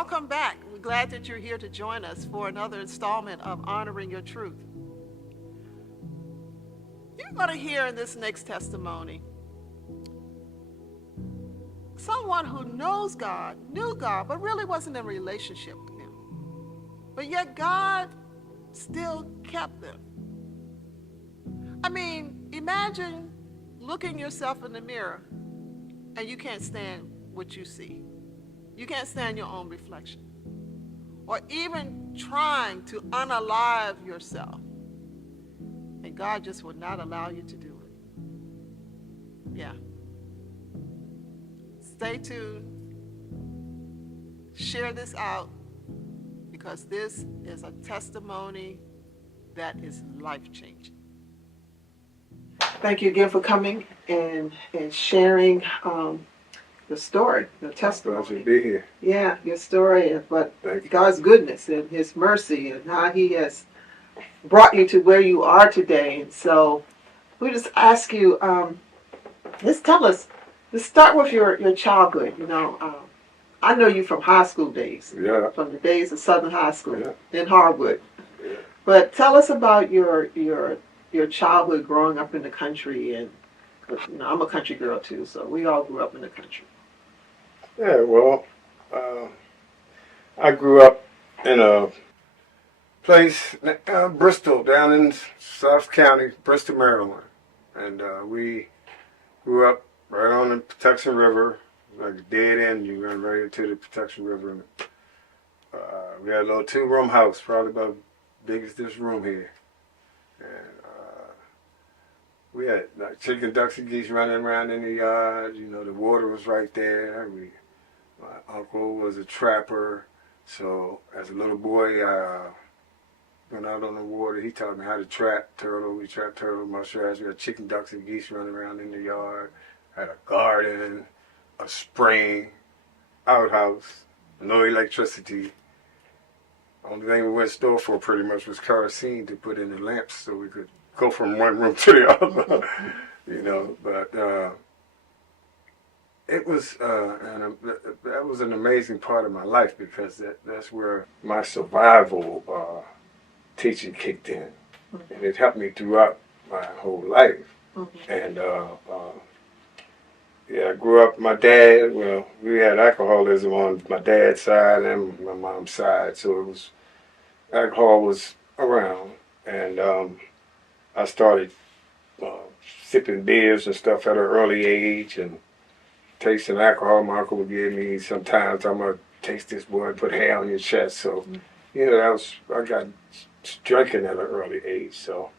welcome back. We're glad that you're here to join us for another installment of Honoring Your Truth. You're going to hear in this next testimony someone who knows God, knew God, but really wasn't in a relationship with Him. But yet God still kept them. I mean, imagine looking yourself in the mirror and you can't stand what you see. You can't stand your own reflection. Or even trying to unalive yourself. And God just would not allow you to do it. Yeah. Stay tuned. Share this out, because this is a testimony that is life-changing. Thank you again for coming and sharing the story, the testimony. Pleasure to be here. Yeah, your story, but God's goodness and His mercy and how He has brought you to where you are today. And so we just ask you, let's start with your childhood. I know you from high school days. Yeah. From the days of Southern High School, yeah. in Harwood. Yeah. But tell us about your childhood growing up in the country. And I'm a country girl too, so we all grew up in the country. Yeah, well, I grew up in a place, Bristol, down in South County, Bristol, Maryland. And we grew up right on the Protection River, like a dead end. You run right into the Protection River. And, we had a little two-room house, probably about as big as this room here. And we had like chicken, ducks, and geese running around in the yard. The water was right there. My uncle was a trapper, so as a little boy, I went out on the water. He taught me how to trap turtle. We trapped turtle, mushrooms. We had chicken, ducks, and geese running around in the yard. Had a garden, a spring, outhouse, no electricity. Only thing we went to store for pretty much was kerosene to put in the lamps so we could go from one room to the other. But it was, that was an amazing part of my life, because that's where my survival teaching kicked in. Mm-hmm. And it helped me throughout my whole life. Mm-hmm. And I grew up, my dad, we had alcoholism on my dad's side and my mom's side, so alcohol was around. And I started sipping beers and stuff at an early age, and tasting alcohol. My uncle would give me sometimes, I'm going to taste this, boy, put hair on your chest. So, I got drinking at an early age. So,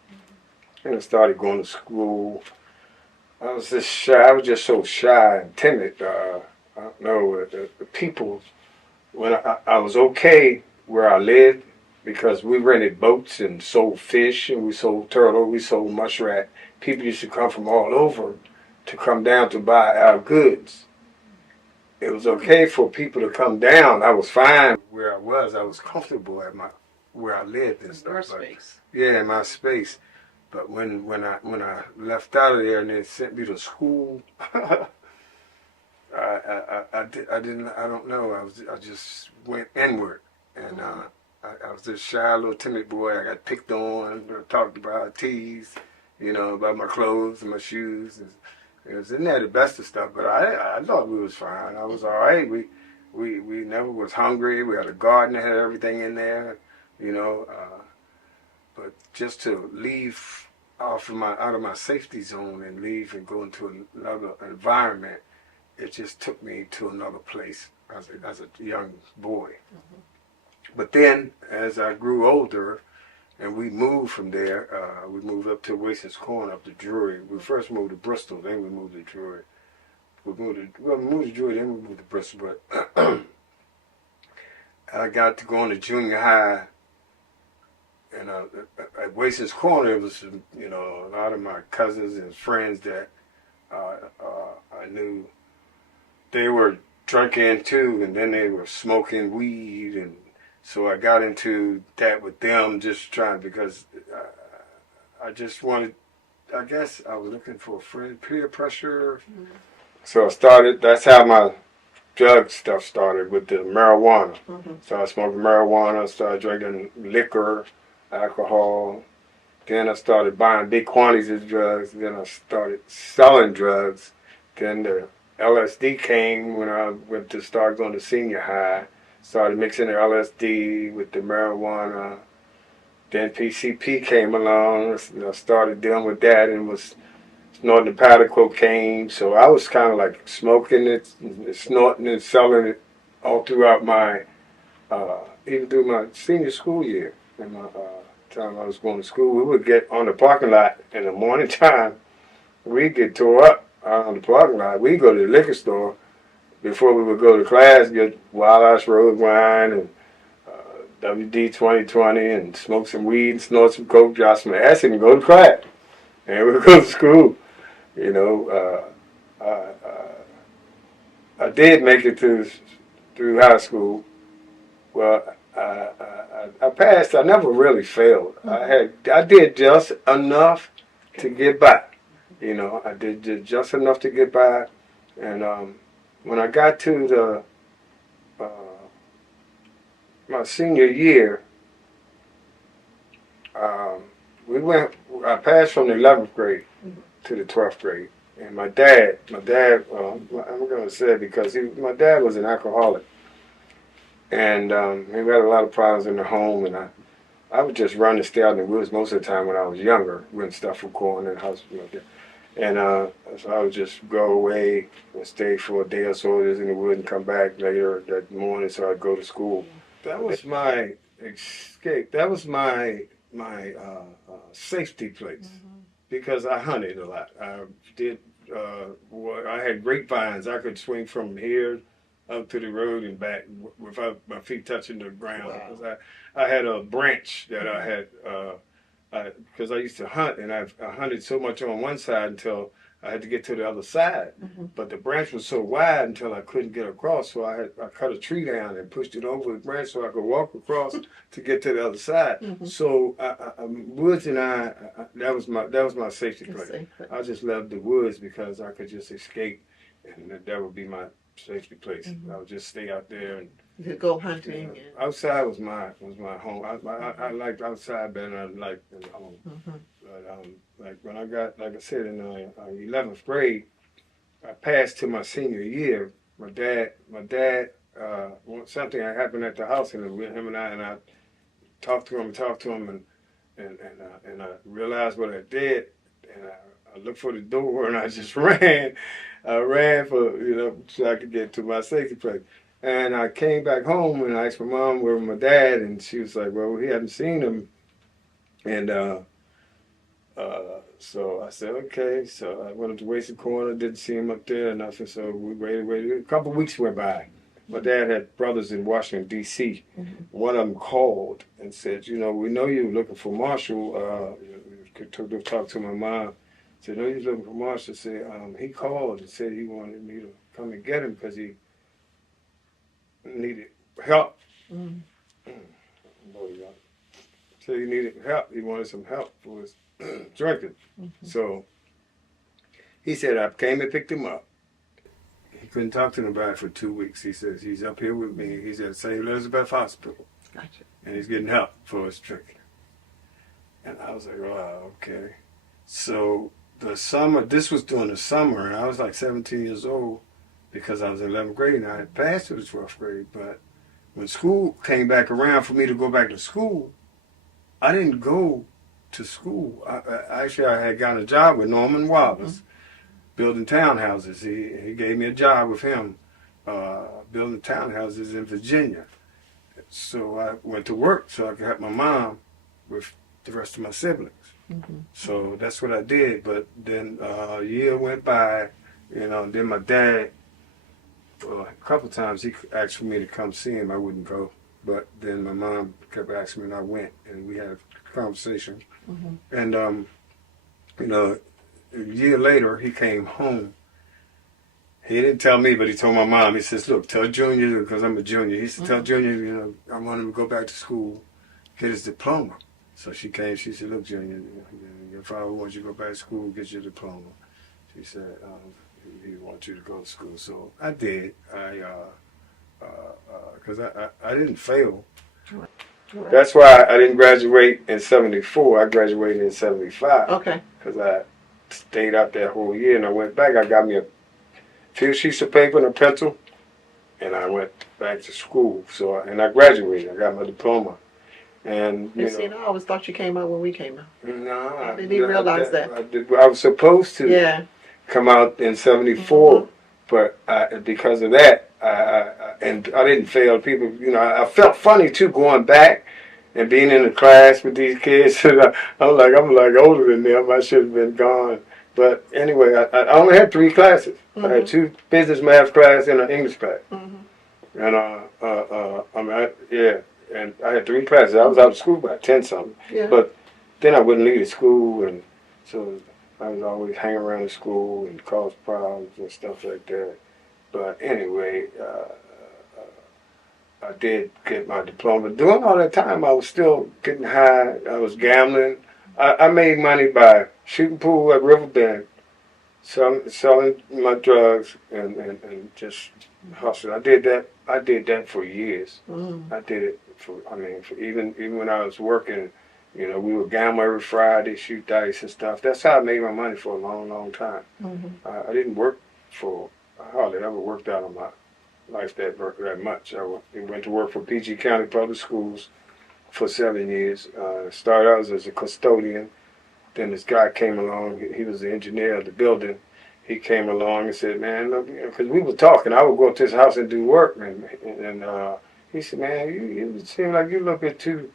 and I started going to school. I was just shy. I was just so shy and timid. I don't know, the people, when I was okay where I lived, because we rented boats and sold fish, and we sold turtle, we sold muskrat. People used to come from all over to come down to buy our goods. It was okay for people to come down. I was fine where I was. I was comfortable at where I lived and stuff. Your space. Yeah, in my space. But when I left out of there and they sent me to school, I don't know. I just went inward, and I was this shy little timid boy. I got picked on, talked about, teased, about my clothes and my shoes. And it was in there the best of stuff, but I thought we was fine. I was all right. We never was hungry. We had a garden that had everything in there, but just to leave out of my safety zone and leave and go into another environment, it just took me to another place as a young boy. Mm-hmm. But then, as I grew older, and we moved from there, we moved up to Oasis Corner, up to Drury. We first moved to Bristol, then we moved to Drury. We moved to Drury, then we moved to Bristol. But I got to go into junior high, and at Oasis Corner, it was, a lot of my cousins and friends that I knew. They were drinking too, and then they were smoking weed, and so I got into that with them, just trying, because I just wanted, I guess I was looking for a friend, peer pressure. Mm-hmm. So I started, that's how my drug stuff started with the marijuana. Mm-hmm. Started smoking marijuana, started drinking liquor, alcohol. Then I started buying big quantities of drugs. Then I started selling drugs. Then the LSD came when I went to start going to senior high. Started mixing the LSD with the marijuana. Then PCP came along. I started dealing with that and was snorting the powder cocaine. So I was kind of like smoking it, snorting it, selling it all throughout my, even through my senior school year. In my time I was going to school, we would get on the parking lot in the morning time. We'd get tore up on the parking lot. We'd go to the liquor store before we would go to class, get Wild Ass Road wine and WD 2020 and smoke some weed and snort some coke, drop some acid and go to class. And we would go to school. You know, I did make it through high school. Well, I passed. I never really failed. I did just enough to get by. You know, I did just enough to get by. And when I got to the my senior year, I passed from the 11th grade to the 12th grade. And my dad, I'm going to say it because my dad was an alcoholic. And he had a lot of problems in the home. And I would just run and stay out in the woods most of the time when I was younger, when stuff would go on in the house. And so I would just go away and stay for a day or so in the woods and come back later that morning so I'd go to school. That was my escape. That was my safety place because I hunted a lot. I did. I had grapevines. I could swing from here up to the road and back without my feet touching the ground. Wow. Because I had a branch that I had because I used to hunt and I hunted so much on one side until I had to get to the other side. But the branch was so wide until I couldn't get across, so I cut a tree down and pushed it over the branch so I could walk across to get to the other side. So woods and that was my safety place. I just loved the woods because I could just escape, and that would be my safety place. I would just stay out there and you could go hunting. Outside was my home. I liked outside better than I liked in the home. But like when I got, like I said, in 11th grade, I passed to my senior year. My dad, something had happened at the house, and him and I talked to him, and I realized what I did, and I looked for the door, and I just ran. I ran for so I could get to my safety place. And I came back home and I asked my mom where was my dad, and she was like, "Well, we hadn't seen him." And so I said, "Okay." So I went up to Wasted Corner, didn't see him up there, nothing. So we waited. A couple of weeks went by. My dad had brothers in Washington, D.C. One of them called and said, "We know you're looking for Marshall." Could talk to my mom. Said, "No, you're looking for Marshall." Said he called and said he wanted me to come and get him because he needed help. So he needed help. He wanted some help for his drinking. So he said, I came and picked him up. He couldn't talk to nobody for 2 weeks. He says, he's up here with me. He's at St. Elizabeth Hospital. Gotcha. And he's getting help for his drinking. And I was like, wow, okay. So the summer, this was during the summer, and I was like 17 years old because I was in 11th grade and I had passed to the 12th grade. But when school came back around for me to go back to school, I didn't go to school. I had gotten a job with Norman Wallace, building townhouses. He gave me a job with him, building townhouses in Virginia. So I went to work so I could help my mom with the rest of my siblings. So that's what I did. But then a year went by, and then my dad, a couple of times he asked for me to come see him. I wouldn't go. But then my mom kept asking me, and I went, and we had a conversation. And, a year later, he came home. He didn't tell me, but he told my mom. He says, look, tell Junior, because I'm a junior. He said, tell Junior, I want him to go back to school, get his diploma. So she came, she said, look, Junior, your father wants you to go back to school, get your diploma. She said, he wants you to go to school. So I did. Because I didn't fail. Right. That's why I didn't graduate in 74. I graduated in 75. Okay. Because I stayed out that whole year, and I went back. I got me a few sheets of paper and a pencil, and I went back to school. So, and I graduated. I got my diploma. And You see, I always thought you came out when we came out. no, I didn't even realize that. I was supposed to Yeah. come out in 74, but because of that, and I didn't fail. People, I felt funny too going back and being in the class with these kids. I'm like older than them. I should have been gone. But anyway, I only had 3 classes. I had 2 business math class and an English class. And and I had 3 classes. I was out of school by 10 something. Yeah. But then I wouldn't leave the school, and so I was always hanging around the school and cause problems and stuff like that. But anyway, I did get my diploma. During all that time, I was still getting high. I was gambling. I made money by shooting pool at Riverbend, selling my drugs, and just hustling. I did that for years. I did it for even when I was working. We would gamble every Friday, shoot dice and stuff. That's how I made my money for a long, long time. I didn't work I hardly ever worked out on my life that much. I went to work for PG County Public Schools for 7 years. Started out as a custodian. Then this guy came along. He was the engineer of the building. He came along and said, "Man, look," because we were talking. I would go up to his house and do work, and he said, "Man, you seem like you're looking too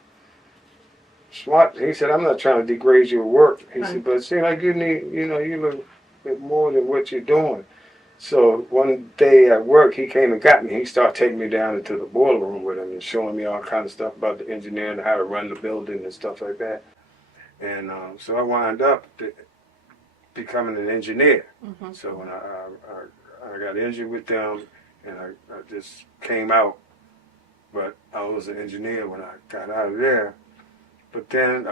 smart." He said, "I'm not trying to degrade your work." He said, "But it seems like you need, you look a bit more than what you're doing." So one day at work, he came and got me. He started taking me down into the boiler room with him and showing me all kinds of stuff about the engineering, how to run the building and stuff like that. And so I wound up becoming an engineer. So when I got injured with them, and I just came out, but I was an engineer when I got out of there. But then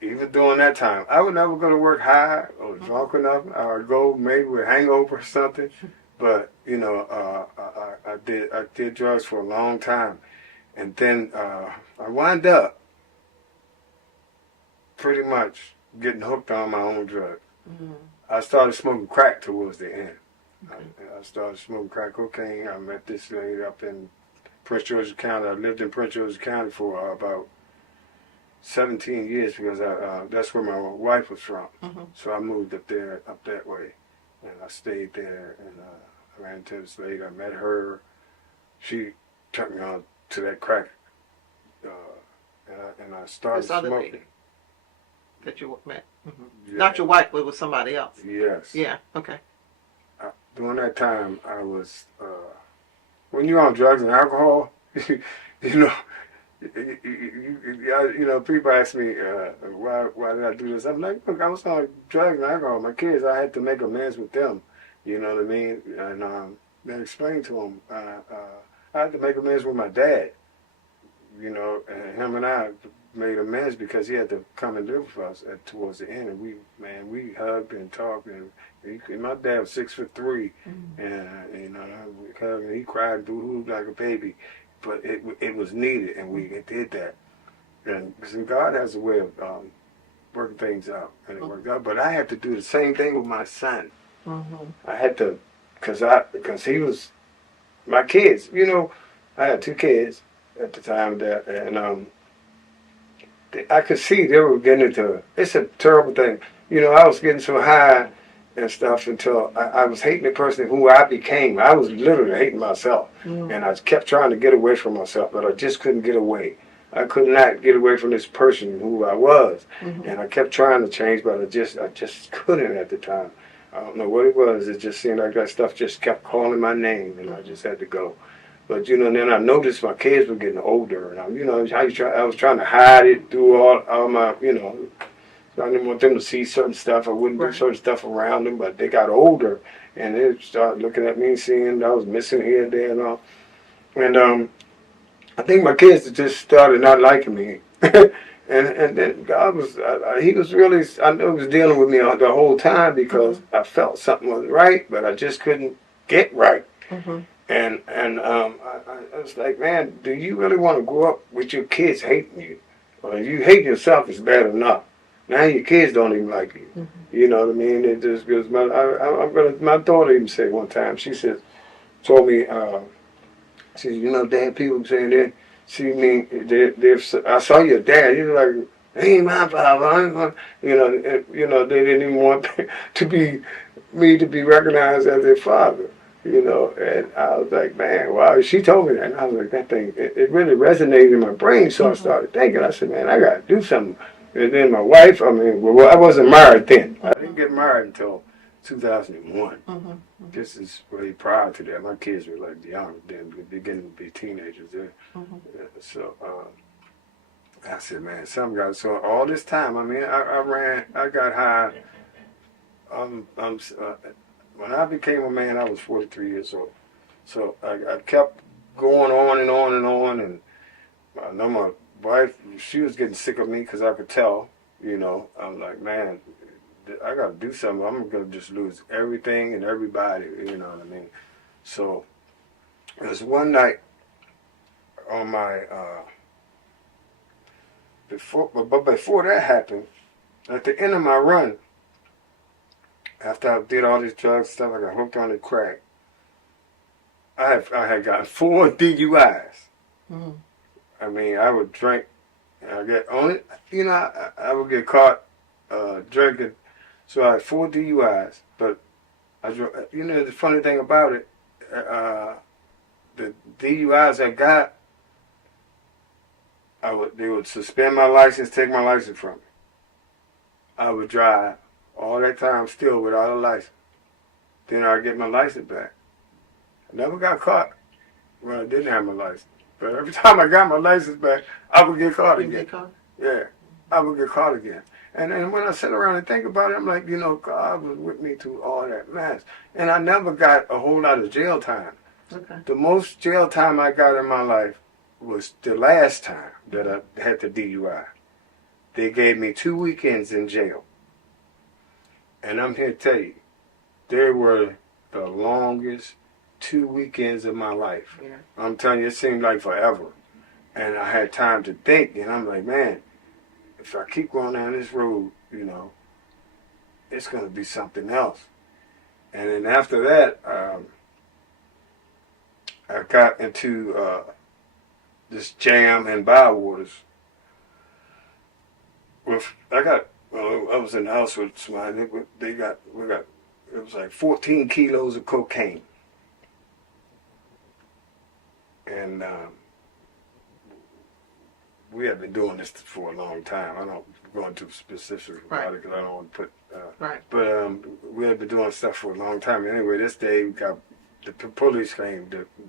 even during that time, I would never go to work high or drunk enough. I would go maybe with a hangover or something. But I did drugs for a long time, and then I wound up pretty much getting hooked on my own drug. I started smoking crack towards the end. I started smoking crack cocaine. I met this lady up in Prince George's County. I lived in Prince George's County for about 17 years because that's where my wife was from. So I moved up that way, and I stayed there. And I ran into this lady. I met her. She turned me on to that crack, and I started This other smoking. lady that you met, Yeah. not your wife, but it was somebody else. Yes. Yeah. Okay. During that time, I was when you're on drugs and alcohol, people ask me why did I do this? I'm like, look, I was on drugs and alcohol. My kids, I had to make amends with them. You know what I mean? And then explain to them, I had to make amends with my dad. And him and I made amends because he had to come and live with us towards the end, and we hugged and talked, and my dad was 6'3", and we hugged, and he cried boo-hoo like a baby, but it was needed, and we did that, and God has a way of working things out, and it worked out. But I had to do the same thing with my son. I had to, because he was my kids. I had 2 kids at the time and I could see they were getting into it. It's a terrible thing. I was getting so high and stuff until I was hating the person who I became. I was literally hating myself. And I kept trying to get away from myself, but I just couldn't get away. I could not get away from this person who I was. And I kept trying to change, but I just couldn't at the time. I don't know what it was. It just seemed like that stuff just kept calling my name, and I just had to go. But then I noticed my kids were getting older, and I was trying to hide it through all my, so I didn't want them to see certain stuff. I wouldn't do certain stuff around them, but they got older, and they started looking at me, seeing I was missing here and there and all. And I think my kids just started not liking me, And then God was, he was really, I know he was dealing with me the whole time because I felt something was right, but I just couldn't get right. I was like, man, do you really want to grow up with your kids hating you? Well, if you hate yourself, it's bad enough. Now your kids don't even like you. You know what I mean? It just goes. My daughter even said one time. She said, told me, she said, you know, Dad, people saying that. See me, I saw your dad. You like, he ain't my father. You know, they didn't even want to be me to be recognized as their father. You know, and I was like, man, wow. She told me that, and I was like, that thing, it really resonated in my brain. So I started thinking. I said, man, I got to do something. And then my wife, I mean, well, I wasn't married then. I didn't get married until 2001. This is really prior to that. My kids were like young then, beginning to be teenagers then. So I said, man, something got. So all this time, I mean, I got high. When I became a man, I was 43 years old. So I kept going on and on and on, and I know my wife, she was getting sick of me because I could tell. You know, I'm like, man, I got to do something. I'm going to just lose everything and everybody, you know what I mean? So it was one night on my, before that happened, at the end of my run, after I did all these drugs and stuff, I got hooked on the crack. I had gotten 4 DUIs. I mean, I would drink, and I get only, you know, I would get caught drinking. So I had 4 DUIs, but you know, the funny thing about it, the DUIs I got, they would suspend my license, take my license from me. I would drive all that time still without a license. Then I'd get my license back. I never got caught when I didn't have my license. But every time I got my license back, I would get caught again. Yeah, I would get caught again. And then when I sit around and think about it, I'm like, you know, God was with me through all that mess. And I never got a whole lot of jail time. The most jail time I got in my life was the last time that I had the DUI. They gave me 2 weekends in jail. And I'm here to tell you, they were the longest 2 weekends of my life. I'm telling you, it seemed like forever. And I had time to think, and I'm like, man, if I keep going down this road, you know, it's going to be something else. And then after that, I got into this jam in Bywaters. I was in the house with somebody. It was like 14 kilos of cocaine. And we have been doing this for a long time. I don't go into specifics about it because I don't want to put. But we have been doing stuff for a long time. Anyway, this day we got the police came.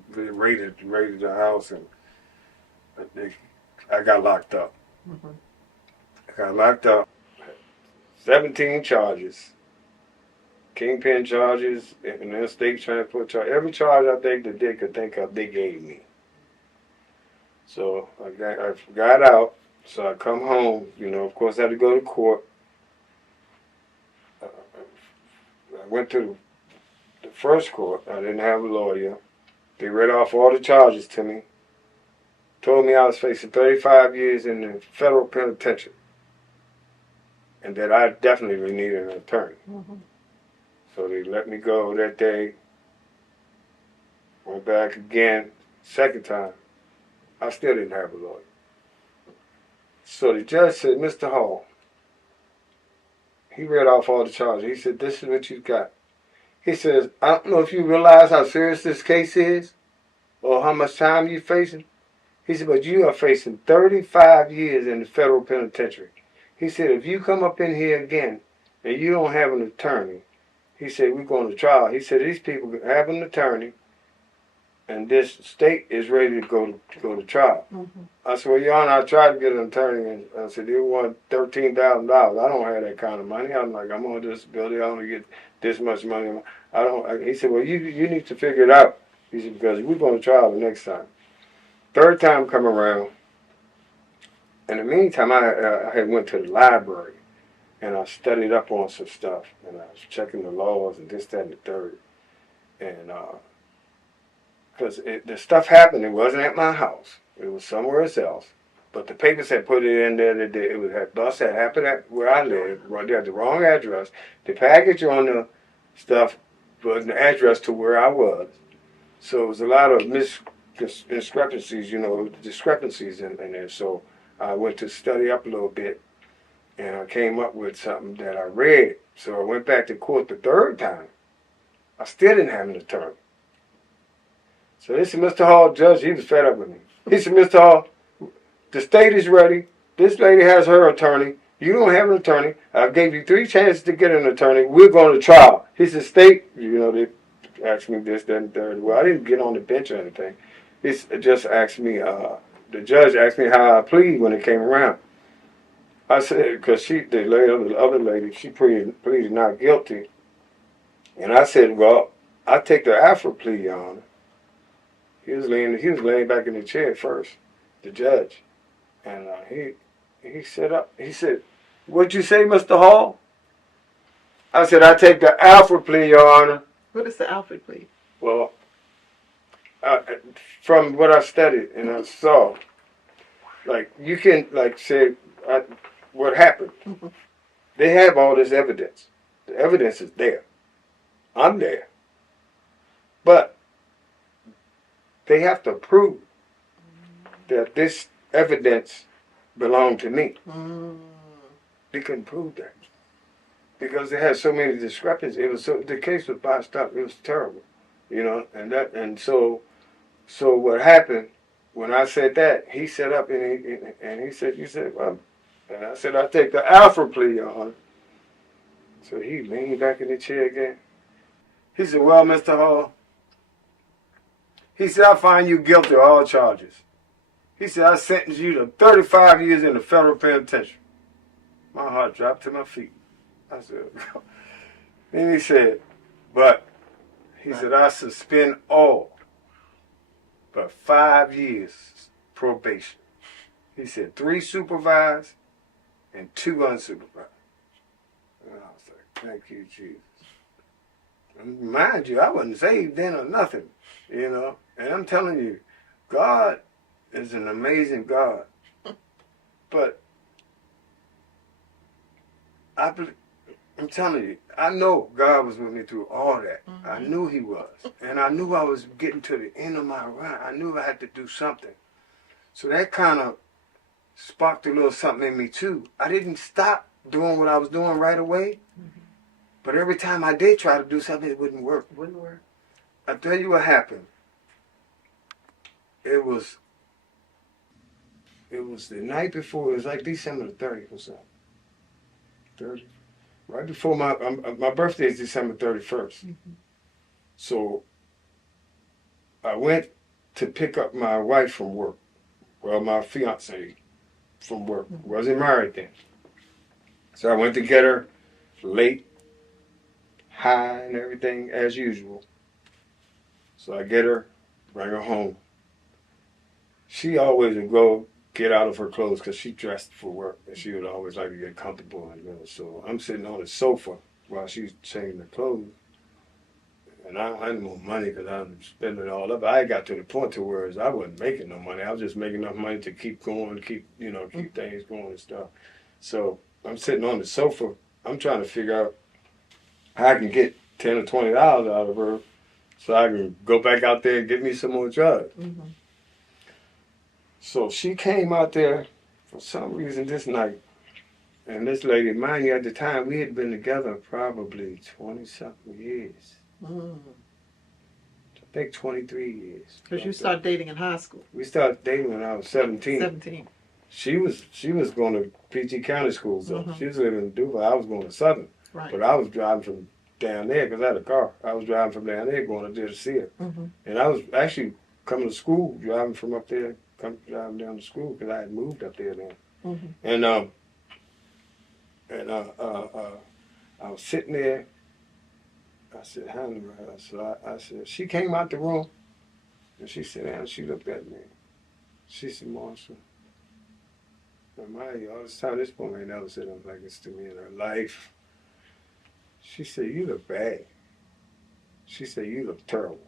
They raided the house, and I got locked up. I got locked up. 17 charges. Kingpin charges, and then state transport charge. Every charge I think that they could think of, they gave me. So I got out. So I come home. You know, of course, I had to go to court. I went to the first court. I didn't have a lawyer. They read off all the charges to me. Told me I was facing 35 years in the federal penitentiary. And that I definitely needed an attorney. So they let me go that day. Went back again, second time. I still didn't have a lawyer. So the judge said, Mr. Hall, he read off all the charges. He said, this is what you got. He says, I don't know if you realize how serious this case is or how much time you're facing. He said, but you are facing 35 years in the federal penitentiary. He said, if you come up in here again and you don't have an attorney, he said, we're going to trial. He said, these people have an attorney and this state is ready to go to trial. I said, well, Your Honor, I tried to get an attorney, and I said, they want $13,000. I don't have that kind of money. I'm like, I'm on disability. I only get this much money. He said, well, you need to figure it out. He said, because we're going to trial the next time. Third time come around, In the meantime, I had went to the library and I studied up on some stuff and I was checking the laws and this, that, and the third. And because the stuff happened, it wasn't at my house. It was somewhere else. But the papers had put it in there that it was had bust had happened at where I lived. They had the wrong address. The package on the stuff was the address to where I was. So it was a lot of discrepancies, discrepancies in there. So I went to study up a little bit, and I came up with something that I read. So I went back to court the third time. I still didn't have an attorney. So they said, Mr. Hall, Judge, he was fed up with me. He said, Mr. Hall, the state is ready. This lady has her attorney. You don't have an attorney. I gave you 3 chances to get an attorney. We're going to trial. He said, state, they asked me this, that, and third. Well, I didn't get on the bench or anything. He just asked me, the judge asked me how I plead when it came around. I said, because the other lady, she pleaded not guilty. And I said, well, I take the Afro plea, Your Honor. He was laying back in the chair first, the judge. And he sat up. He said, what'd you say, Mr. Hall? I said, I take the Alfred plea, Your Honor. What is the Alfred plea? Well, from what I studied and I saw, like, you can, like, say what happened. Mm-hmm. They have all this evidence. The evidence is there. I'm there. But they have to prove that this evidence belonged to me. Mm. They couldn't prove that because they had so many discrepancies. The case was botched up. It was terrible, and so what happened when I said that, he sat up and he said, "You said well," and I said, "I take the Alpha plea, Your Honor." So he leaned back in the chair again. He said, "Well, Mr. Hall," he said, "I find you guilty of all charges." He said, "I sentence you to 35 years in the federal penitentiary." My heart dropped to my feet. I said, then he said, but he said, "I suspend all but 5 years probation." He said, 3 supervised and 2 unsupervised. And I was like, thank you, Jesus. And mind you, I wasn't saved then or nothing, And I'm telling you, God is an amazing God. But I'm telling you, I know God was with me through all that. Mm-hmm. I knew He was. And I knew I was getting to the end of my run. I knew I had to do something. So that kind of sparked a little something in me too. I didn't stop doing what I was doing right away. Mm-hmm. But every time I did try to do something, it wouldn't work. I'll tell you what happened. It was the night before. It was like December the 30th or something. 30th. Right before my birthday is December 31st. Mm-hmm. So I went to pick up my wife from work. Well, my fiance from work. Mm-hmm. Wasn't married then. So I went to get her late, high and everything as usual. So I get her, bring her home. She always would go get out of her clothes because she dressed for work and she would always like to get comfortable. So I'm sitting on the sofa while she's changing her clothes. And I had no money because I was spending it all up. I got to the point to where I wasn't making no money. I was just making enough money to keep going, keep things going and stuff. So I'm sitting on the sofa. I'm trying to figure out how I can get $10 or $20 out of her so I can go back out there and get me some more drugs. Mm-hmm. So she came out there for some reason this night. And this lady, mind you, at the time, we had been together probably 20-something years. Mm. I think 23 years. Because you started dating in high school. We started dating when I was 17. 17. She was going to PG County School, so mm-hmm. She was living in Duval. I was going to Southern. Right. But I was driving from down there because I had a car. I was driving from down there going up there to see her. Mm-hmm. And I was actually coming to school, driving from up there, driving down to school because I had moved up there then. Mm-hmm. And I was sitting there. I said, "Honey," I said, she came out the room and she sat down and she looked at me. She said, "Marshall, All this time, this woman ain't never said nothing like this to me in her life. She said, you look bad. She said, you look terrible.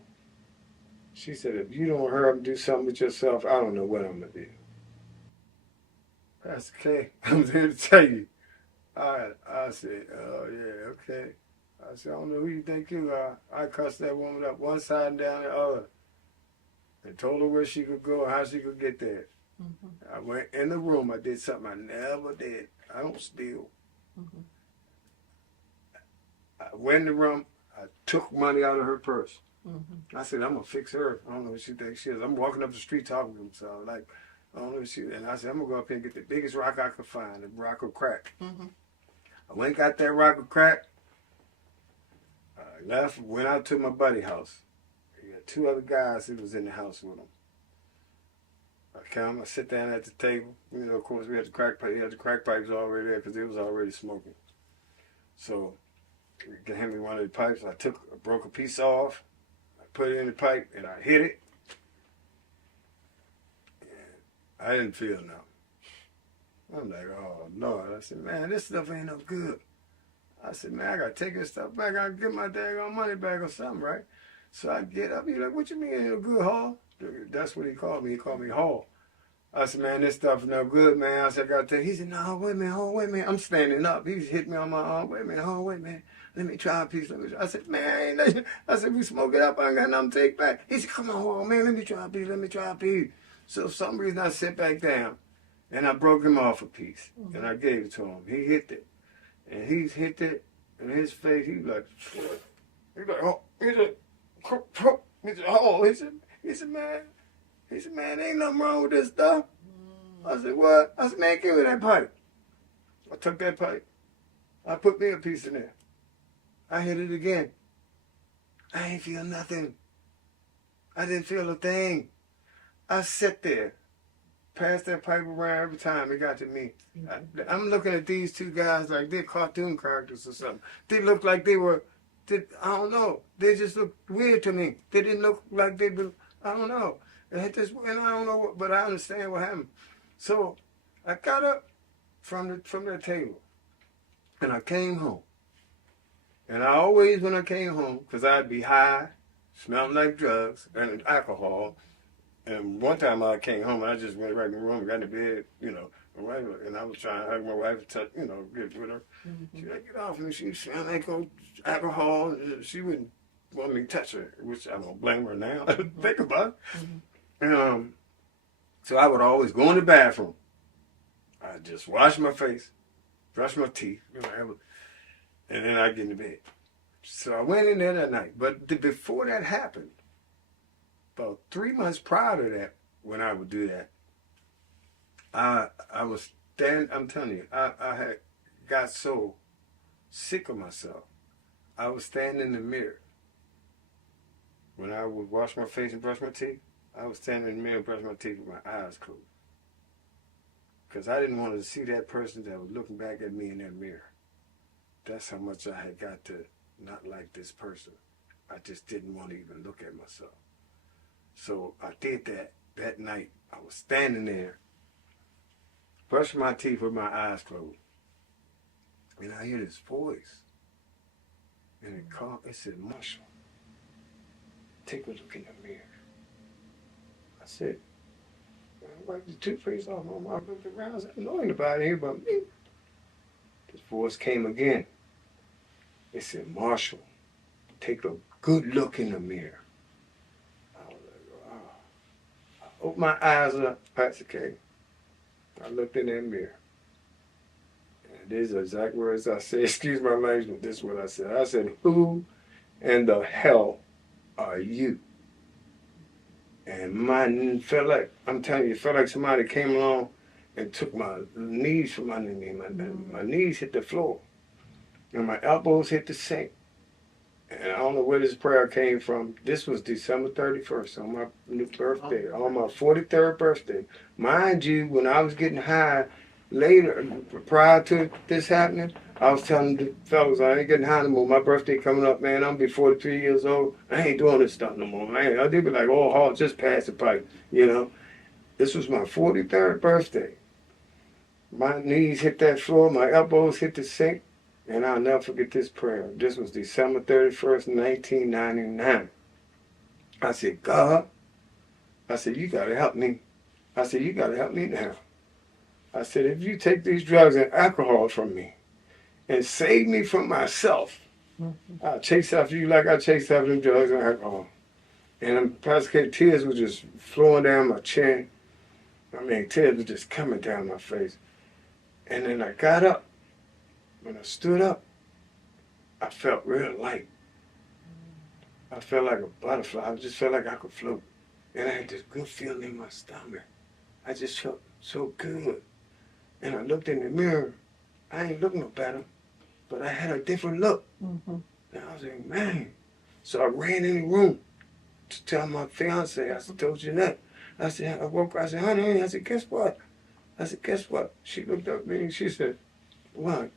She said, if you don't hurry up and do something with yourself, I don't know what I'm going to do. Pastor K, I'm here to tell you. I said, oh, yeah, okay. I said, I don't know who you think you are. I cussed that woman up one side and down the other and told her where she could go and how she could get there. I went in the room. I did something I never did. I don't steal. I went in the room. I took money out of her purse. I said, I'm going to fix her. I don't know what she thinks she is. I'm walking up the street talking to him. So, like, I don't know what she is. And I said, I'm going to go up here and get the biggest rock I could find, the rock of crack. I went and got that rock of crack. I left, went out to my buddy's house. He had two other guys that was in the house with him. I come, I sit down at the table. You know, of course, we had the crack pipe. He had the crack pipes already there because it was already smoking. So, he gave me one of the pipes. I broke a piece off. Put it in the pipe and I hit it. And I didn't feel nothing. I'm like, oh Lord. I said, man, this stuff ain't no good. I said, man, I gotta take this stuff back. I gotta get my daggone money back or something, right? So I get up. He's like, what you mean ain't no good, Hall? That's what he called me. He called me Hall. I said, man, this stuff is no good, man. I said, I gotta take it. He said, no, wait a minute, Hall, wait a minute. I'm standing up. He hit me on my arm. Wait a minute, Hall, wait a minute. Let me try a piece. I said, man, I said, we smoke it up. I ain't got nothing to take back. He said, come on, Hall, man, let me try a piece. Let me try a piece. So for some reason, I sit back down, and I broke him off a piece, and I gave it to him. He hit it, and he hit it, and his face, he like, oh, he said, oh, he said, man, ain't nothing wrong with this stuff. I said, what? I said, man, give me that pipe. I took that pipe. I put me a piece in there. I hit it again. I ain't feel nothing. I didn't feel a thing. I sat there, passed that pipe around every time it got to me. I'm looking at these two guys like they're cartoon characters or something. They looked like they were, I don't know. They just looked weird to me. They didn't look like they were, I don't know. And I don't know what, but I understand what happened. So I got up from the table and I came home. And I always, when I came home, because I'd be high, smelling like drugs and alcohol. And one time I came home and I just went right in the room, got in the bed, you know, and I was trying to hug my wife, get with her. She like, get off me. She smelled like alcohol. She wouldn't want me to touch her, which I don't blame her now. Think about it. And so I would always go in the bathroom. I'd just wash my face, brush my teeth, and then I'd get in the bed. So I went in there that night. But before that happened, about 3 months prior to that, when I would do that, I was standing, I'm telling you, I had got so sick of myself. I was standing in the mirror. When I would wash my face and brush my teeth, I was standing in the mirror and brushing my teeth with my eyes closed. Because I didn't want to see that person that was looking back at me in that mirror. That's how much I had got to not like this person. I just didn't want to even look at myself. So I did that night. I was standing there, brushing my teeth with my eyes closed. And I hear this voice. And it said, Marshall, take a look in the mirror. I said, I wiped the toothpaste off my mouth, looked around, I said, I don't know anybody here but me. This voice came again. It said, Marshall, take a good look in the mirror. I was like, oh. I opened my eyes up, Pastor K. I looked in that mirror. And these are exact words I said. Excuse my language, but this is what I said. I said, who in the hell are you? And mine felt like, I'm telling you, it felt like somebody came along and took my knees from under me. My knees hit the floor. And my elbows hit the sink. And I don't know where this prayer came from. This was December 31st, on my new birthday, on my 43rd birthday. Mind you, when I was getting high later, prior to this happening, I was telling the fellas, I ain't getting high no more. My birthday coming up, man. I'm be 43 years old. I ain't doing this stuff no more. They'd be like, oh, Hall, just pass the pipe, you know. This was my 43rd birthday. My knees hit that floor, my elbows hit the sink, and I'll never forget this prayer. This was December 31st, 1999. I said, God, I said, you got to help me. I said, you got to help me now. I said, if you take these drugs and alcohol from me and save me from myself, I'll chase after you like I chased after them drugs and alcohol. And Pastor K, tears were just flowing down my chin. I mean, tears were just coming down my face. And then I got up. When I stood up, I felt real light. I felt like a butterfly. I just felt like I could float. And I had this good feeling in my stomach. I just felt so good. And I looked in the mirror. I ain't look no better, but I had a different look. And I was like, man. So I ran in the room to tell my fiance. I told Jeanette. I said, I woke up. I said, honey, I said, guess what? I said, guess what? She looked up at me and she said, what?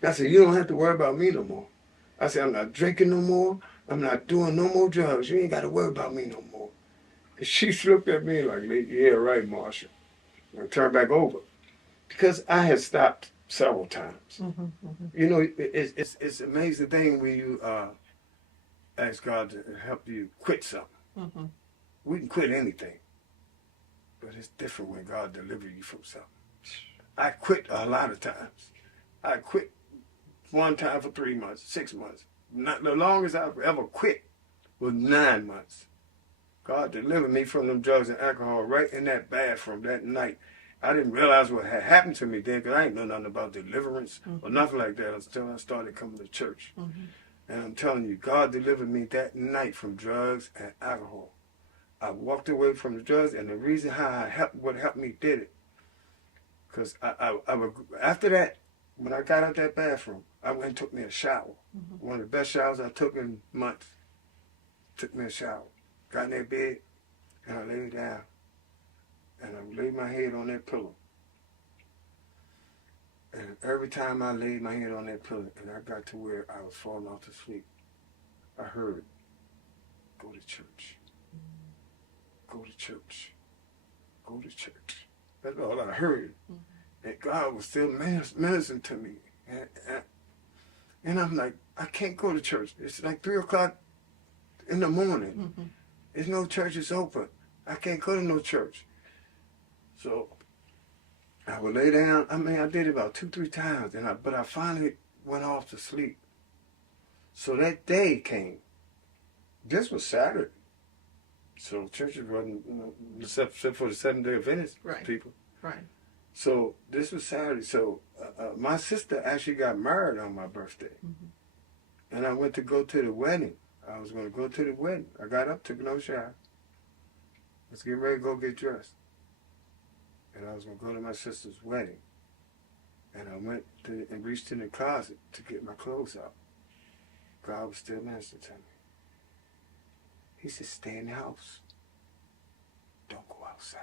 I said, you don't have to worry about me no more. I said, I'm not drinking no more. I'm not doing no more drugs. You ain't got to worry about me no more. And she looked at me like, yeah, right, Marsha. And turned back over. Because I had stopped several times. You know, it's an amazing thing when you ask God to help you quit something. We can quit anything. But it's different when God delivers you from something. I quit a lot of times. I quit one time for 3 months, 6 months. Not the longest I've ever quit was 9 months. God delivered me from them drugs and alcohol right in that bathroom that night. I didn't realize what had happened to me then because I ain't know nothing about deliverance or nothing like that until I started coming to church. And I'm telling you, God delivered me that night from drugs and alcohol. I walked away from the drugs, and the reason how what helped me did it, because I would, after that, when I got out that bathroom, I went and took me a shower. One of the best showers I took in months. Took me a shower. Got in that bed, and I laid down, and I laid my head on that pillow. And every time I laid my head on that pillow, and I got to where I was falling off to sleep, I heard, go to church. Go to church. Go to church. That's all I heard. And God was still ministering to me. And I'm like, I can't go to church. It's like 3 o'clock in the morning. There's no churches open. I can't go to no church. So I would lay down. I mean, I did it about 2-3 times, but I finally went off to sleep. So that day came. This was Saturday. So churches wasn't, except for the Seventh-day Adventist people. Right. So this was Saturday. So my sister actually got married on my birthday. And I went to go to the wedding. I was going to go to the wedding. I got up, took no shower. Let's get ready to go get dressed. And I was going to go to my sister's wedding. And I went and reached in the closet to get my clothes out. God was still ministering to me. He said, stay in the house. Don't go outside.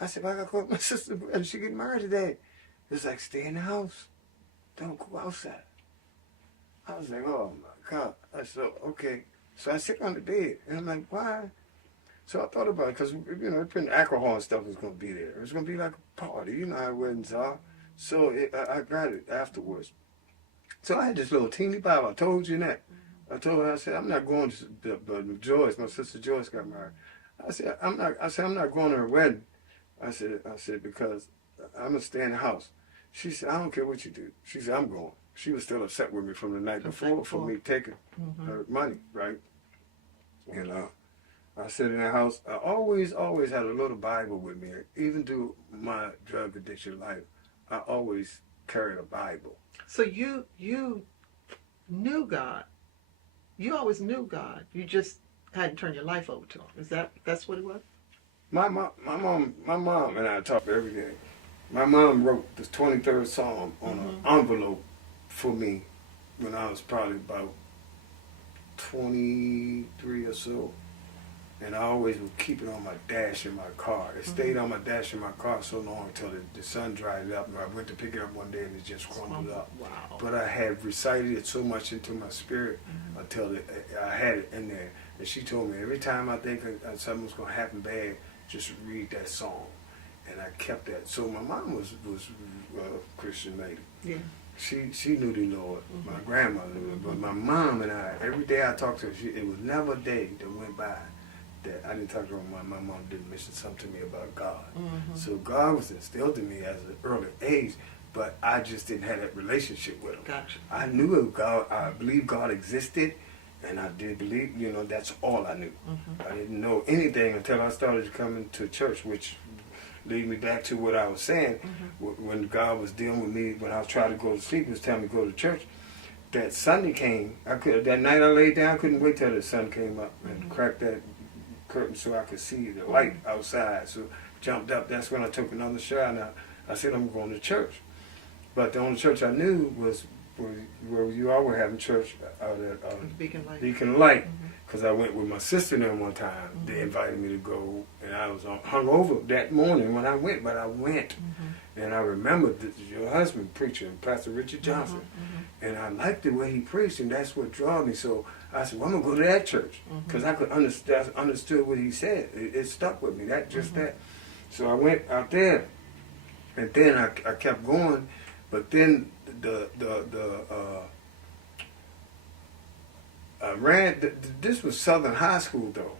I said, I got to go with my sister and she get married today. It's like, stay in the house. Don't go outside. I was like, oh my God. I said, okay. So I sit on the bed and I'm like, why? So I thought about it because, you know, alcohol and stuff was going to be there. It was going to be like a party. You know how weddings are. So I got it afterwards. So I had this little teeny Bible. I told you that. I told her, I said, I'm not going to Joyce. My sister Joyce got married. I said, I'm not going to her wedding. I said, because I'm going to stay in the house. She said, I don't care what you do. She said, I'm going. She was still upset with me from the night before for me taking her money, right? And I sat in the house. I always had a little Bible with me. Even through my drug addiction life, I always carried a Bible. So you knew God. You always knew God. You just hadn't turned your life over to Him. That's what it was? My mom and I talk every day. My mom wrote the 23rd Psalm on an envelope for me when I was probably about 23 or so. And I always would keep it on my dash in my car. It stayed on my dash in my car so long until the sun dried up. And I went to pick it up one day and it just crumbled up. Wow. But I had recited it so much into my spirit until I had it in there. And she told me every time I think something was going to happen bad, just read that song. and I kept that. So my mom was a Christian lady. Yeah. She knew the Lord. My grandmother knew it. But my mom and I, every day I talked to her, it was never a day that went by that I didn't talk to her. My mom didn't mention something to me about God. So God was instilled in me at an early age, but I just didn't have that relationship with him. Gotcha. I knew God. I believed God existed, and I did believe. That's all I knew. I didn't know anything until I started coming to church, which lead me back to what I was saying. When God was dealing with me, when I was trying to go to sleep, he was telling me to go to church. That Sunday came. That night I laid down, I couldn't wait till the sun came up and cracked that curtain so I could see the light outside. So jumped up. That's when I took another shower. And I said, I'm going to church. But the only church I knew was where you all were having church out at Beacon Light. Because I went with my sister there one time. They invited me to go, and I was hungover that morning when I went, but I went. And I remembered your husband preaching, Pastor Richard Johnson. And I liked the way he preached, and that's what drew me. So I said, well, I'm going to go to that church. Because I could understood what he said. It stuck with me, that. So I went out there, and then I kept going. But then I ran. This was Southern High School, though.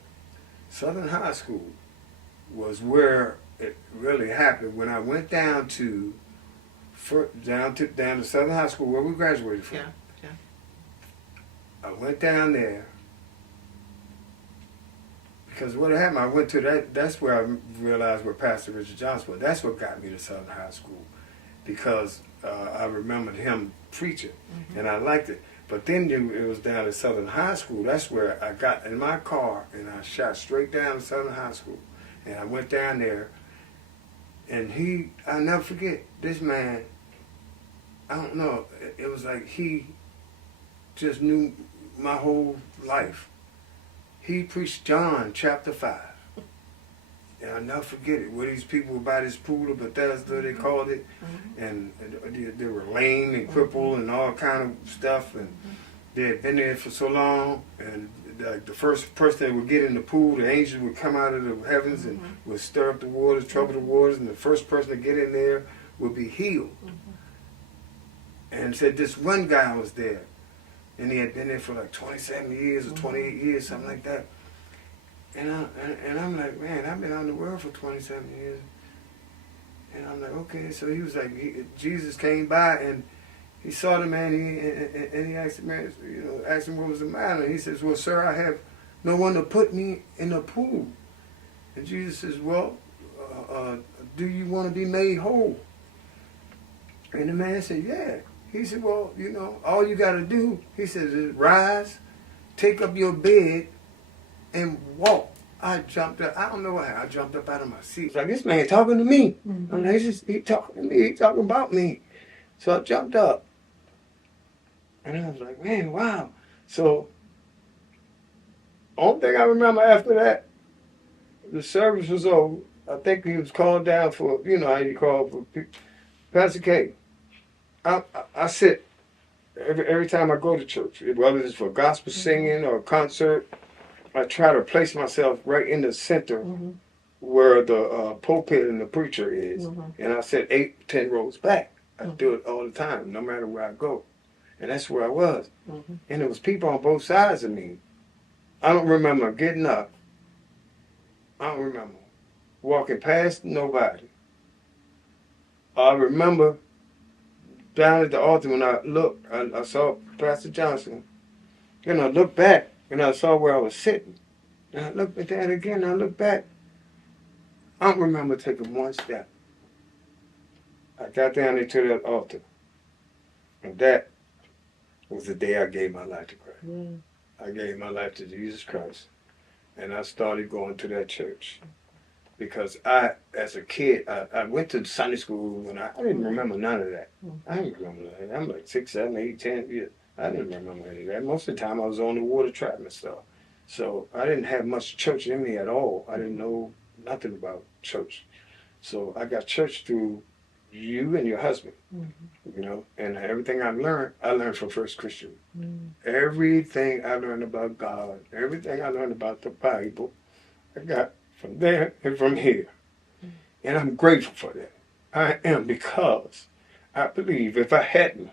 Southern High School was where it really happened. When I went down to Southern High School, where we graduated from. Yeah. I went down there because what happened. I went to that. That's where I realized where Pastor Richard Johnson was. That's what got me to Southern High School, because I remembered him preaching, and I liked it. But then it was down at Southern High School. That's where I got in my car, and I shot straight down to Southern High School. And I went down there, and I'll never forget, this man, I don't know, it was like he just knew my whole life. He preached John chapter 5. And I'll never forget it. Where these people were by this pool of Bethesda, they called it, and they were lame and crippled and all kind of stuff, and they had been there for so long, and the first person that would get in the pool, the angels would come out of the heavens and would stir up the waters, trouble the waters, and the first person to get in there would be healed. And said this one guy was there, and he had been there for like 27 years or 28 years, something like that. And I'm like, man, I've been out in the world for 27 years. And I'm like, okay. So he was like, Jesus came by and he saw the man, and he asked the man, asked him what was the matter. And he says, well, sir, I have no one to put me in the pool. And Jesus says, well, do you want to be made whole? And the man said, yeah. He said, well, all you got to do, he says, is rise, take up your bed, and walk. I jumped up. I don't know why. I jumped up out of my seat. It's like, this man talking to me. I'm like, he talking to me. He talking about me. So I jumped up. And I was like, man, wow. So, only thing I remember after that, the service was over. I think he was called down for, how you call for Pastor K. I sit every time I go to church, whether it's for gospel singing or a concert. I try to place myself right in the center where the pulpit and the preacher is. And I sit 8-10 rows back. I do it all the time, no matter where I go. And that's where I was. And there was people on both sides of me. I don't remember getting up. I don't remember walking past nobody. I remember down at the altar when I looked, I saw Pastor Johnson. Then I looked back. And I saw where I was sitting. And I looked at that again, and I looked back. I don't remember taking one step. I got down there to that altar. And that was the day I gave my life to Christ. I gave my life to Jesus Christ. And I started going to that church. Because as a kid, I went to Sunday school, and I didn't remember none of that. I didn't remember that. I'm like 6, 7, 8, 10 years. I didn't remember any of that. Most of the time I was on the water trapping and stuff. So I didn't have much church in me at all. I didn't know nothing about church. So I got church through you and your husband, and everything I learned from First Christian. Everything I learned about God, everything I learned about the Bible, I got from there and from here. And I'm grateful for that. I am, because I believe if I hadn't,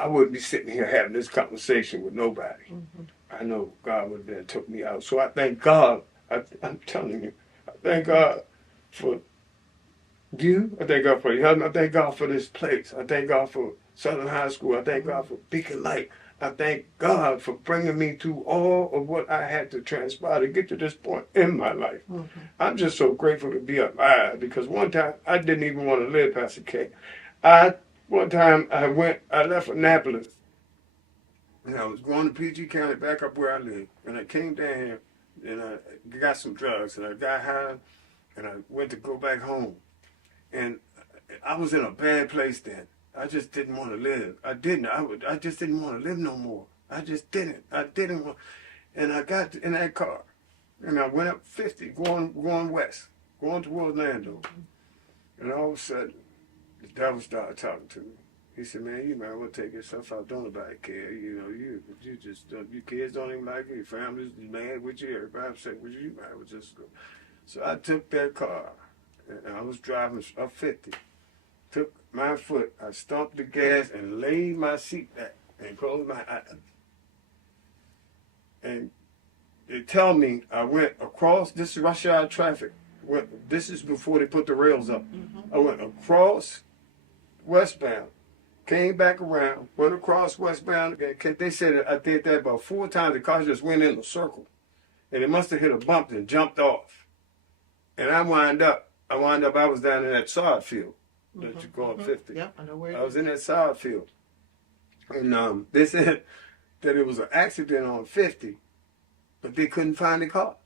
I wouldn't be sitting here having this conversation with nobody. I know God would have took me out. So I thank God. I'm telling you, I thank God for you. I thank God for your husband. I thank God for this place. I thank God for Southern High School. I thank God for Beacon Light. I thank God for bringing me through all of what I had to transpire to get to this point in my life. I'm just so grateful to be alive, because one time I didn't even want to live, Pastor K. One time I left Annapolis, and I was going to PG County, back up where I live, and I came down here, and I got some drugs, and I got high, and I went to go back home. And I was in a bad place then. I just didn't want to live. I just didn't want to live no more. I just didn't. I didn't want. And I got in that car, and I went up 50, going west, going towards Orlando. And all of a sudden, the devil started talking to me. He said, "Man, you might well take yourself out. Don't nobody care. You know, you just don't. Your kids don't even like you. Your family's mad with you. Everybody upset with you. You might well just go." So I took that car, and I was driving up 50. Took my foot, I stomped the gas and laid my seat back and closed my eyes. And they tell me I went across this rush hour traffic. This is before they put the rails up. I went across westbound, came back around, went across westbound again. They said I did that about 4 times. The car just went in a circle. And it must have hit a bump and jumped off. And I was down in that sod field that you call 50. Yeah, I know where it is. I was in that sod field. And they said that it was an accident on 50, but they couldn't find the car.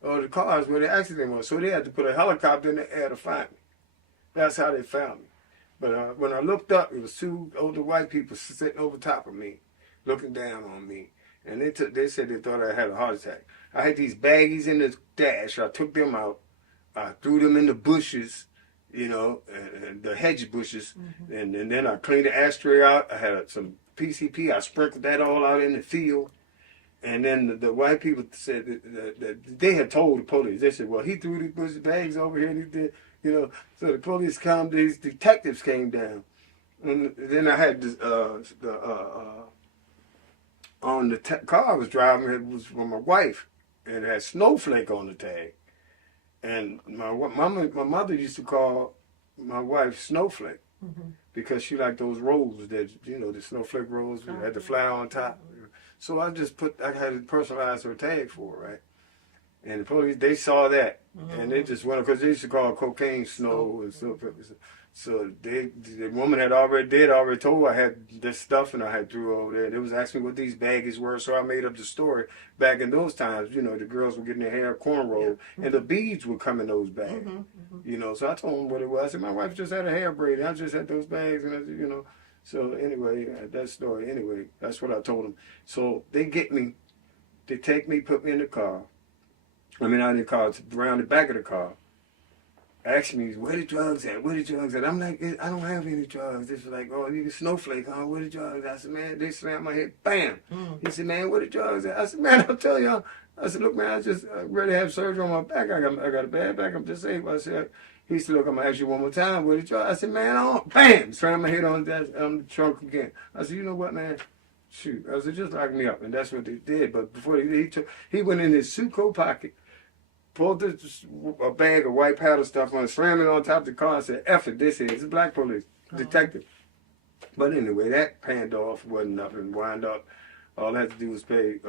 Or the cars where the accident was. So they had to put a helicopter in the air to find me. That's how they found me. But when I looked up, it was 2 older white people sitting over top of me, looking down on me. And they said they thought I had a heart attack. I had these baggies in the dash. I took them out. I threw them in the bushes, you know, and the hedge bushes. And then I cleaned the ashtray out. I had some PCP. I sprinkled that all out in the field. And then the white people said that they had told the police. They said, well, he threw these bush bags over here. And he did, you know. So the police come. These detectives came down. And then I had this, on the car I was driving, it was from my wife. And it had Snowflake on the tag. And my mother used to call my wife Snowflake because she liked those rolls that, you know, the snowflake rolls that had the flower on top. So I had to personalize her tag for her, right? And the police, they saw that. And they just went, because they used to call cocaine snow and stuff. So the woman had already told her I had this stuff, and I had threw over there. They was asking me what these baggies were, so I made up the story. Back in those times, you know, the girls were getting their hair cornrowed, and the beads would come in those bags. You know, so I told them what it was. I said, my wife just had her hair braided. I just had those bags, and I said, you know. So anyway, that story. Anyway, that's what I told them. So they get me, they take me, put me in the car. I mean, out in the car, around the back of the car. Asked me, where the drugs at? Where the drugs at? I'm like, I don't have any drugs. This was like, oh, you Snowflake, huh? Where the drugs? I said, man, they slammed my head, bam. He said, man, where the drugs at? I said, man, I'll tell y'all. I said, look, man, I just ready to have surgery on my back. I got a bad back. I'm disabled. I said, he said, look, I'm going to ask you one more time. Where the drugs? I said, man, I don't. Bam! Slammed my head on the trunk again. I said, you know what, man? Shoot. I said, just lock me up. And that's what they did. But before he went in his suit coat pocket, pulled a bag of white powder stuff on, slammed it on top of the car and said, F it, this is. It's a black police detective. But anyway, that panned off, wasn't nothing, wound up. All I had to do was pay,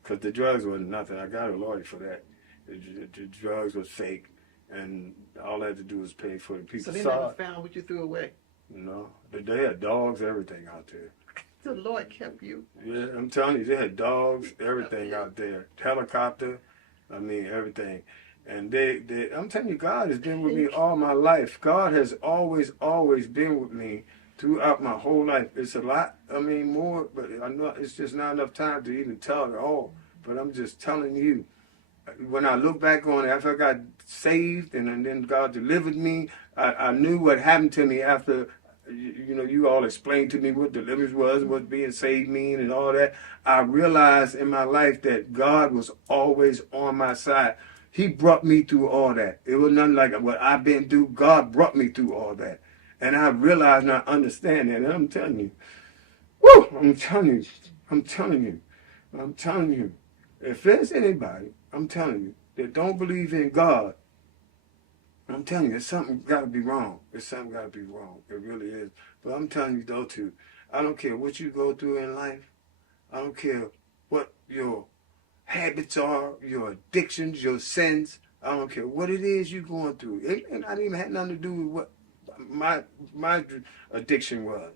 because the drugs wasn't nothing. I got a lawyer for that. The drugs was fake, and all I had to do was pay for the piece of So they salt. never found what you threw away? No. They had dogs, everything out there. The Lord kept you. Yeah, I'm telling you, they had dogs, everything out there. Helicopter. I mean, everything. And I'm telling you, God has been with me all my life. God has always been with me throughout my whole life. It's a lot, I mean, more, but I know it's just not enough time to even tell it all. But I'm just telling you, when I look back on it, after I got saved and then God delivered me, I knew what happened to me after. You know, you all explained to me what deliverance was, what being saved mean and all that. I realized in my life that God was always on my side. He brought me through all that. It was nothing like what I've been through. God brought me through all that. And I realize and I understand that. And I'm telling you, woo, I'm telling you, I'm telling you, I'm telling you, if there's anybody, I'm telling you, that don't believe in God, I'm telling you, there's something got to be wrong. There's something got to be wrong. It really is. But I'm telling you, though, too, I don't care what you go through in life. I don't care what your habits are, your addictions, your sins. I don't care what it is you're going through. It not even had nothing to do with what my addiction was.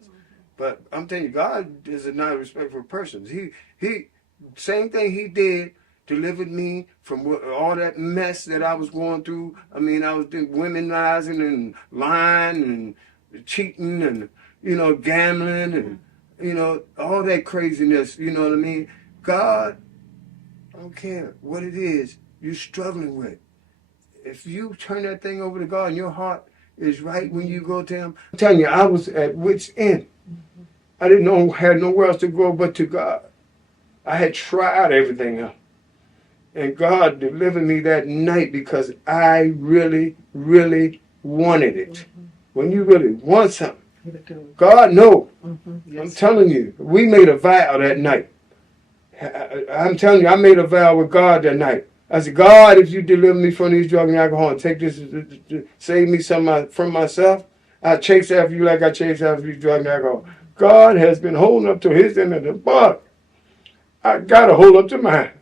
But I'm telling you, God is a not respectful person. He same thing he did delivered me from all that mess that I was going through. I mean, I was doing womanizing and lying and cheating and, gambling and, all that craziness, you know what I mean? God, I don't care what it is you're struggling with. If you turn that thing over to God and your heart is right when you go to him, I'm telling you, I was at wit's end. I didn't know, had nowhere else to go but to God. I had tried everything else. And God delivered me that night because I really, really wanted it. When you really want something, God knows. Yes. I'm telling you, we made a vow that night. I'm telling you, I made a vow with God that night. I said, God, if you deliver me from these drugs and alcohol and take this, save me from myself, I chase after you like I chase after these drugs and alcohol. God has been holding up to his end of the bar. I got to hold up to mine.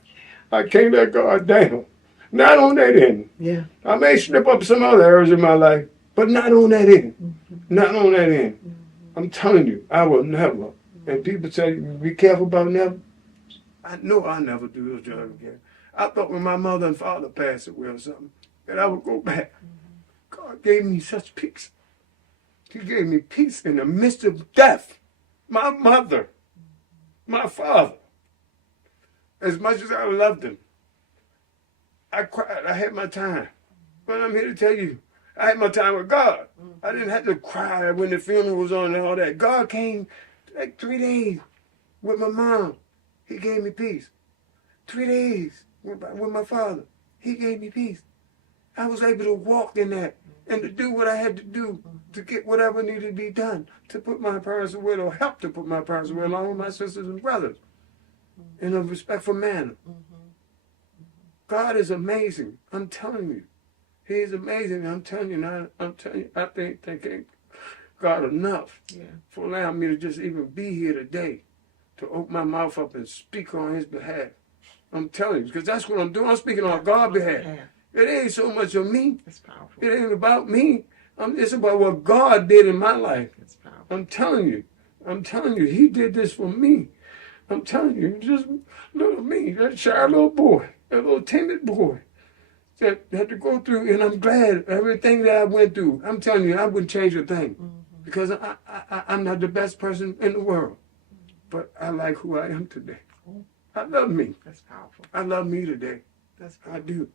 I can't let God down. Not on that end. Yeah. I may slip up some other areas in my life, but not on that end. Mm-hmm. Not on that end. Mm-hmm. I'm telling you, I will never. Mm-hmm. And people say, be careful about never. I know I'll never do those drugs again. I thought when my mother and father passed away or something, that I would go back. Mm-hmm. God gave me such peace. He gave me peace in the midst of death. My mother, my father. As much as I loved him, I cried. I had my time. But I'm here to tell you, I had my time with God. I didn't have to cry when the funeral was on and all that. God came like 3 days with my mom. He gave me peace. 3 days with my father. He gave me peace. I was able to walk in that and to do what I had to do to get whatever needed to be done, to put my parents away or help to put my parents away along with my sisters and brothers in a respectful manner. God is amazing. I'm telling you. He is amazing. I'm telling you. I thank God enough for allowing me to just even be here today, to open my mouth up and speak on his behalf. I'm telling you, because that's what I'm doing. I'm speaking on God's behalf. It ain't so much of me. It's powerful. It ain't about me. It's about what God did in my life. It's powerful. I'm telling you, he did this for me. I'm telling you, just little me, that shy little boy, that little timid boy that had to go through, and I'm glad everything that I went through, I'm telling you, I wouldn't change a thing. Because I'm not the best person in the world. But I like who I am today. I love me. That's powerful. I love me today. I do.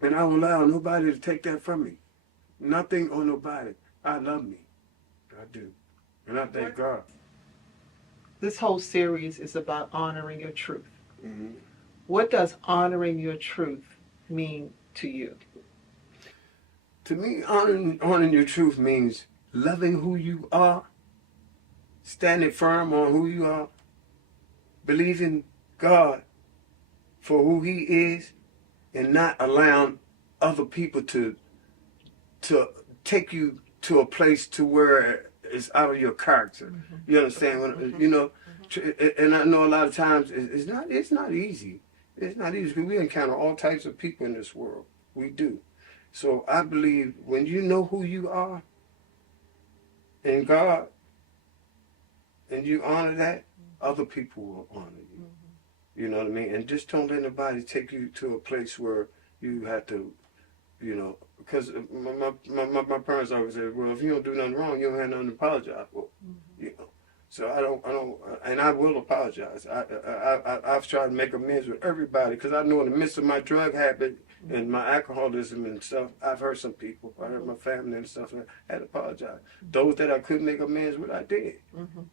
And I won't allow nobody to take that from me. Nothing or nobody. I love me. I do. And I thank God. This whole series is about honoring your truth. Mm-hmm. What does honoring your truth mean to you? To me, honoring your truth means loving who you are, standing firm on who you are, believing God for who he is, and not allowing other people to take you to a place to where it's out of your character. Mm-hmm. You understand? And I know a lot of times it's not easy. It's not easy because we encounter all types of people in this world. We do. So I believe when you know who you are in God and you honor that, other people will honor you. You know what I mean? And just don't let anybody take you to a place where you have to, because my parents always said, well, if you don't do nothing wrong, you don't have nothing to apologize for. So I don't, and I will apologize. I've tried to make amends with everybody because I know in the midst of my drug habit and my alcoholism and stuff, I've hurt some people. I hurt my family and stuff, and I had to apologize. Those that I couldn't make amends with, I did.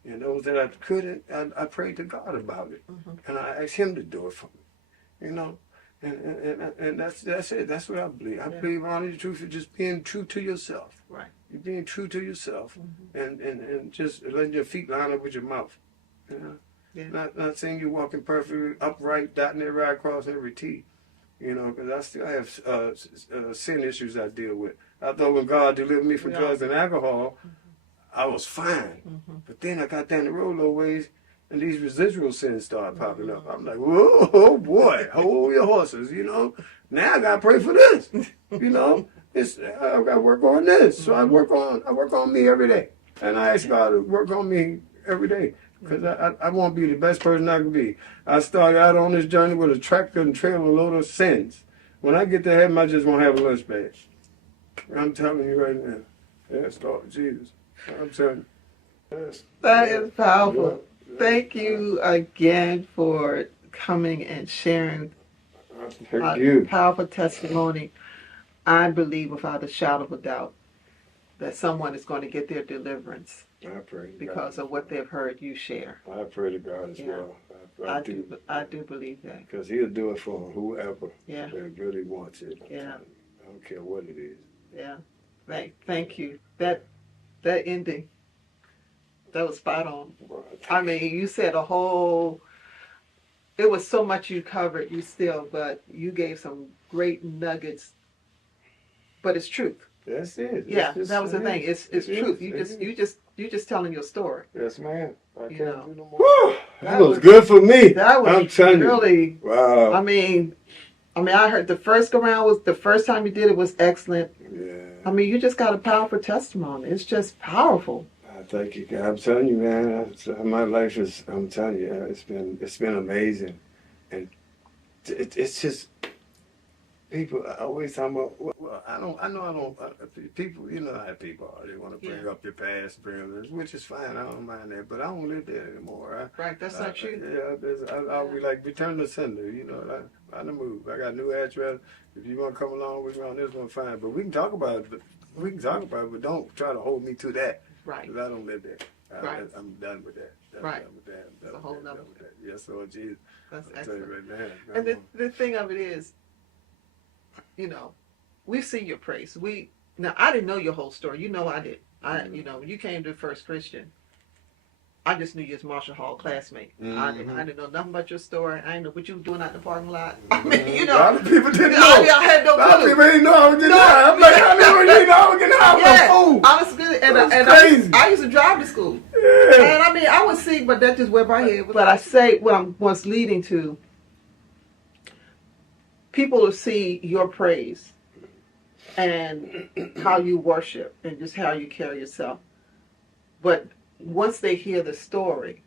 And those that I couldn't, I prayed to God about it. And I asked him to do it for me, And that's it. That's what I believe. I believe honor the truth is just being true to yourself. Right. You're being true to yourself, and just letting your feet line up with your mouth. You know, not saying you're walking perfectly upright, dotting every I, cross every T. You know, because I still have sin issues I deal with. I thought when God delivered me from drugs and alcohol, I was fine. But then I got down the road a little ways, and these residual sins started popping up. I'm like, whoa, oh boy, hold your horses, you know. Now I gotta pray for this, you know. I gotta work on this. So I work on me every day, and I ask God to work on me every day because I want to be the best person I can be. I started out on this journey with a tractor and trailer load of sins. When I get to heaven, I just want to have a lunch bag. I'm telling you right now. Yes, Lord Jesus. I'm telling you. Yes. That is powerful. Thank you again for coming and sharing Thank you. powerful testimony. I believe without a shadow of a doubt that someone is going to get their deliverance I pray because of what they've heard you share. I pray to God as well. I do believe that. Because He'll do it for whoever that really wants it. Yeah. I don't care what it is. Yeah. Thank you. That ending, that was spot on. I mean, you said a whole, it was so much you covered, but you gave some great nuggets. But it's truth. That's it. Yeah, that was the thing. It's truth. You just telling your story. Yes, ma'am. I can't know. do no more. Woo! That was good for me. That was I'm telling really. You. Wow. I mean, I heard the first go round was the first time you did it was excellent. Yeah. I mean, you just got a powerful testimony. It's just powerful. Thank you, God. I'm telling you, man. My life is. I'm telling you, it's been amazing, and it's just. People always talking about, well, I know I don't, people, you know how people are. They want to bring up your past, which is fine. I don't mind that, but I don't live there anymore. Right, that's not you. I'll be like, return to sender, you know, I done moved. I got a new address. If you want to come along with me on this one, fine. But we can talk about it, but don't try to hold me to that. Right. Because I don't live there. I'm done with that. Right. Done with that. It's a whole nother. Yes, Lord Jesus. That's I'll tell you excellent. right now. And the thing of it is, you know, we see your praise. Now I didn't know your whole story. You know I did. You know, when you came to First Christian, I just knew you as Marshall Hall classmate. I didn't know nothing about your story. I didn't know what you were doing out in the parking lot. I mean, you know, a lot of people didn't know. I had no clue. A lot of people didn't know I was getting high. I'm like, I never didn't know I was getting high. I'm a fool. Honestly, and crazy. I used to drive to school. Yeah. And I mean, I would see, but that just went my head. But I say what I'm what's leading to. People will see your praise and how you worship and just how you carry yourself. But once they hear the story,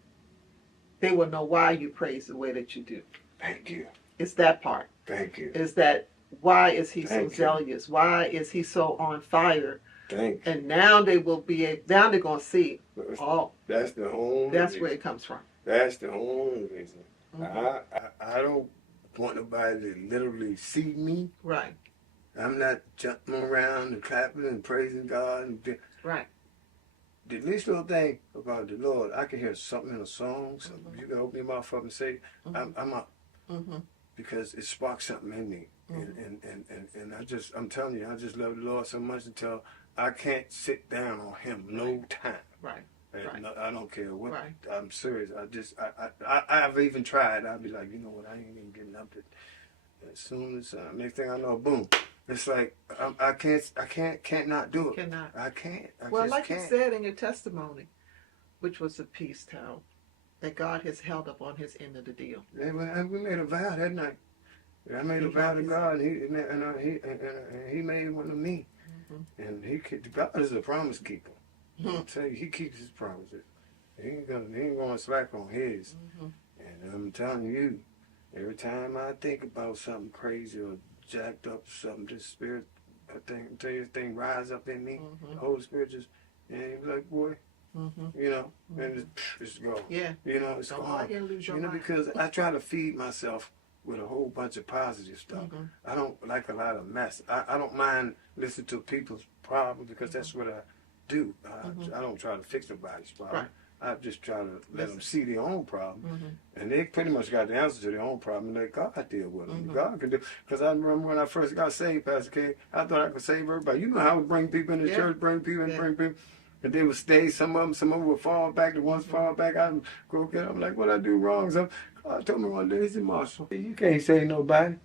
they will know why you praise the way that you do. Thank you. It's that part. Thank you. Is that why is he Thank so zealous? Why is he so on fire? Thank you. And now they will be. Now they're gonna see. Oh, that's the only. That's reason. where it comes from. That's the only reason. I don't want nobody to literally see me. Right. I'm not jumping around and clapping and praising God. Right. The least little thing about the Lord, I can hear something in a song. Something you can open your mouth up and say, I'm up. Because it sparks something in me. And I'm telling you, I just love the Lord so much until I can't sit down on Him no time. Right. No, I don't care what. Right. I'm serious. I've even tried. I'll be like, you know what? I ain't even getting up to. As soon as next thing I know, boom. It's like I can't not do it. Cannot. I can't. Well, like can't. you said in your testimony, which was a peace towel, that God has held up on His end of the deal. Yeah, we made a vow that night. I made a vow to God, and He made one to me. And God is a promise keeper. I'll tell you, He keeps His promises. He ain't gonna slack on His. And I'm telling you, every time I think about something crazy or jacked up, something, this spirit, until this thing rise up in me, the Holy Spirit just, and He's like, boy, you know, and it's gone. Yeah. You know, it's Don't gone. go out here and lose your mind. Because I try to feed myself with a whole bunch of positive stuff. I don't like a lot of mess. I don't mind listening to people's problems because that's what I do. I don't try to fix nobody's problem. Right. I just try to let them see their own problem. Mm-hmm. And they pretty much got the answer to their own problem and let God deal with them. Mm-hmm. God can do. Because I remember when I first got saved, Pastor K, I thought I could save everybody. You know how we bring people in the church, bring people in, bring people. And they would stay, some of them would fall back, the ones fall back, I'd go get them, like, what I do wrong? So God told me one day, he said, Marshall, you can't save nobody.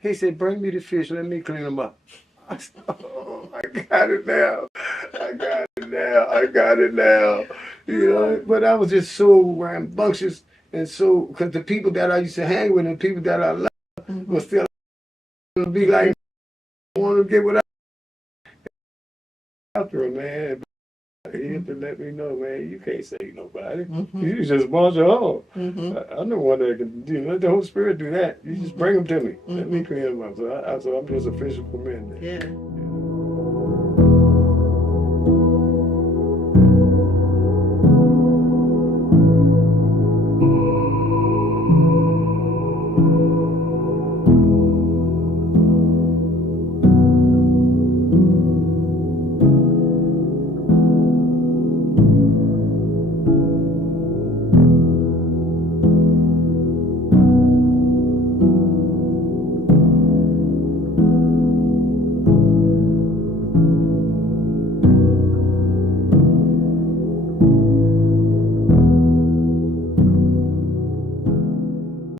He said, bring me the fish, let me clean them up. I said, oh, I got it now. I got it now. I got it now. You know, but I was just so rambunctious and so, because the people that I used to hang with and the people that I loved were still be like, I want to get what after him, man. He had to let me know, man, you can't save nobody. You just march your own. I'm the one that can do. Let the Holy Spirit do that. You just bring them to me. Let me clean them up. So I'm just a fisher for men. Yeah.